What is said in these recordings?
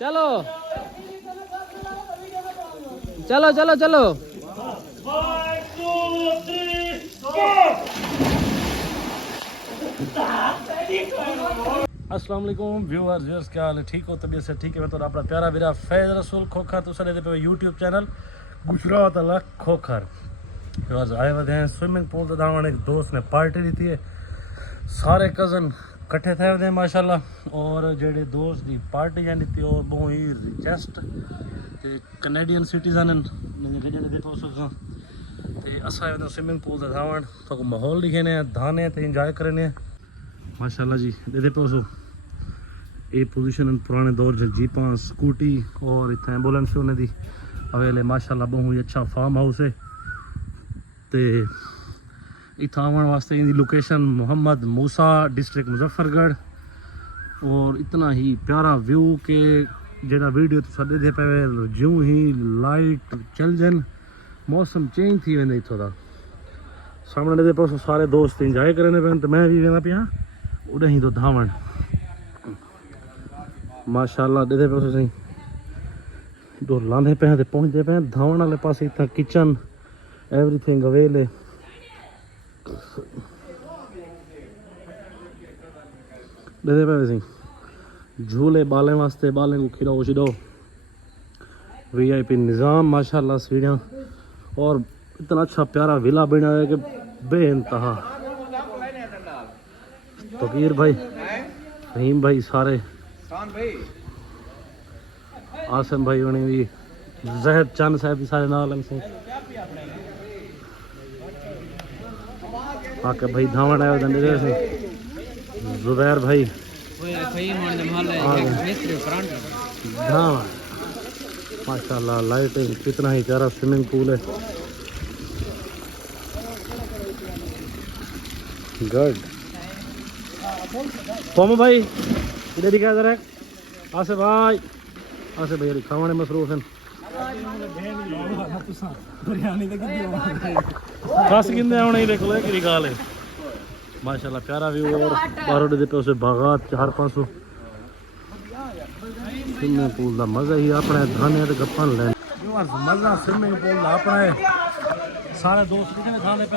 चलो चलो चलो चलो। अस्सलाम वालेकुम व्यूअर्स, क्या हाल है? ठीक हो? तबीयत से ठीक है? मैं तो अपना प्यारा वीरा फैज़ रसूल खोखर तो सने पे यूट्यूब चैनल गुजरात अलग खोखर व्यूअर्स आए हुए हैं स्विमिंग पूल ते दावण। एक दोस्त ने पार्टी दी थी, सारे कज़न कट्ठे थे हुए माशाल्लाह। और जेडे दोस्त की पार्टी जानी थी और बहुत ही रिचेस्ट कैनेडियन सिटीजन असा स्विमिंग पूल ते दावण तो माहौल दिखेने धाने ते इंजॉय करने माशाल्लाह जी। दे पे ये पोजीशन पुराने दौर च जीपां स्कूटी और इतना एम्बूलेंस होने दी अवेले माशाल्लाह बहुत ही अच्छा फार्म हाउस है। तो इतना आवन वास्ते इनकी लोकेशन मोहम्मद मूसा डिस्ट्रिक्ट मुजफ्फरगढ़ और इतना ही प्यारा व्यू के जेड़ा वीडियो तो सदे दे पे ज्यों ही लाइट चल जन मौसम चेंज थी वेंदे इथों दा सामने दे पास सारे दोस्त इंजॉय करने पे तो मैं भी वेंदा पिया उड़े ही तो धावण माशाल्लाह। दे पास सही दो लांदे पे ते पहुंचते पे धावण वाले पास इतना किचन एवरीथिंग अवेले दे पे सही झूले बालें वास्ते बालें को खिलाओ छिड़ो वीआईपी निज़ाम माशाल्लाह सीढ़ियाँ और इतना अच्छा प्यारा विला बना है कि बेइंतहा। तकीर भाई रहीम भाई सारे आसिम भाई उन्हें भी जहद चंद साहब भी सारे नाल से आके भाई धावण आए दंडे से जुबैर भाई धावण माशाल्लाह। लाइटिंग कितना ही प्यारा स्विमिंग पूल है गुड। पोमो भाई इधर दिखा जरा आसे भाई खाने मसरूफ हैं खास किंदे आने देख लो कि गाल है माशाल्लाह प्यारा व्यू और बारोडे दे पे उसे बागात चार पांचों स्विमिंग पूल का मजा ही अपने धाने ते गप्पन ले मजा स्विमिंग पूल का अपना है। सारे दोस्त कितने थाने पे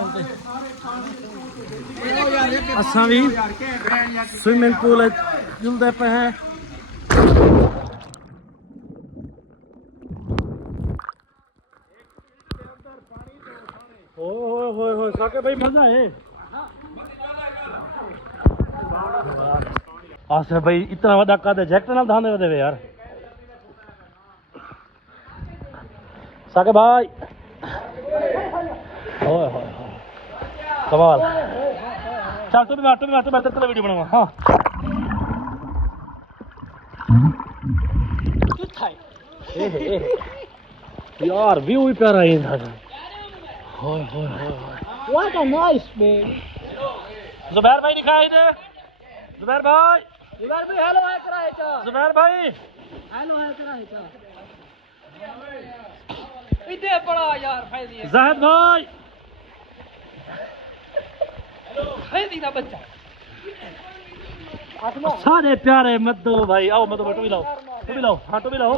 असा भी स्विमिंग पूल जुलते पे हैं। हो साके भाई मजा है आसे भाई इतना वड्डा कद जैकेट ना धांदे वे यार साके भाई ओए होए कमाल। चल तू भी मैं तेरे वीडियो बनाऊंगा। हाँ यार व्यू ही प्यारा है इधर। होए होए होए what a nice man. Zubair भाई दिखाई दे जुबैर भाई हेलो है कराएचा जुबैर भाई हेलो है कराएचा इधर बड़ा यार फैजी जाहिद भाई फैजी का बच्चा सारे प्यारे मद्दो भाई आओ मद्दो टोपी लाओ हाँ टोपी लाओ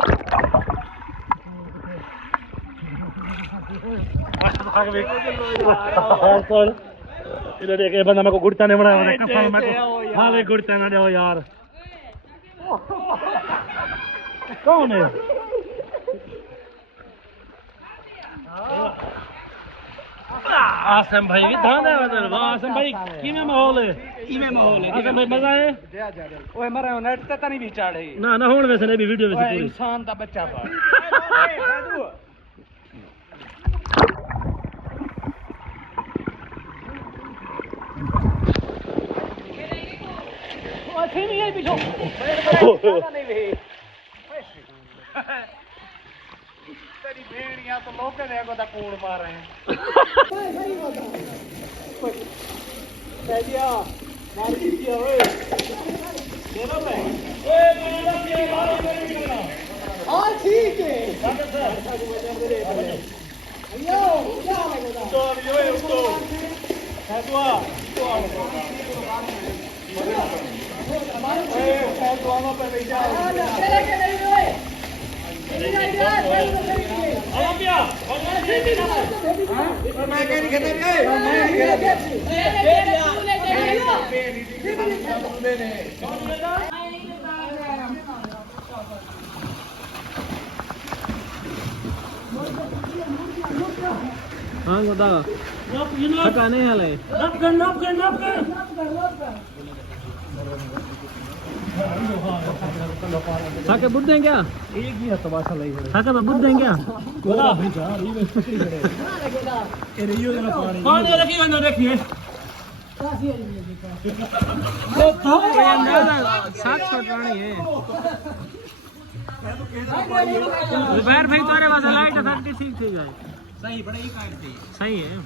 इधर देख बंदा मेरे को गुड़ता नहीं बनाया हाँ ले गुड़ता ना दो यार कौन है आसम भाई भी धान है उधर आसम भाई किमे माहौल है आसम भाई मजा है ओए मरे नेट ते नहीं भी चाड़े ना हुन वैसे नहीं भी वीडियो वैसे पूरी इंसान दा बच्चा बा अच्छे नहीं है पीछे नहीं वे तेरी भेड़ियां तो लोके ने को दा कूड़ मार रहे हैं तेजिया मार दिया ओए दे दो मैं ओए मेरा के भाई हां ठीक है यो क्या लगेगा तो यो उसको है तो हमारे पे जाओ हाँ बता हटाने वाले साके बुद्ध हैं क्या एक ही तमाशा लई खड़े साके में बुद्ध हैं क्या बोला भाई जा ये में पकड़ी खड़े ए रहियो जरा पानी रखिए ना रखिए सात रानी है दोपहर भाई तुम्हारे पास लाइट ठीक थी जाए सही बड़ा ही काट दी सही है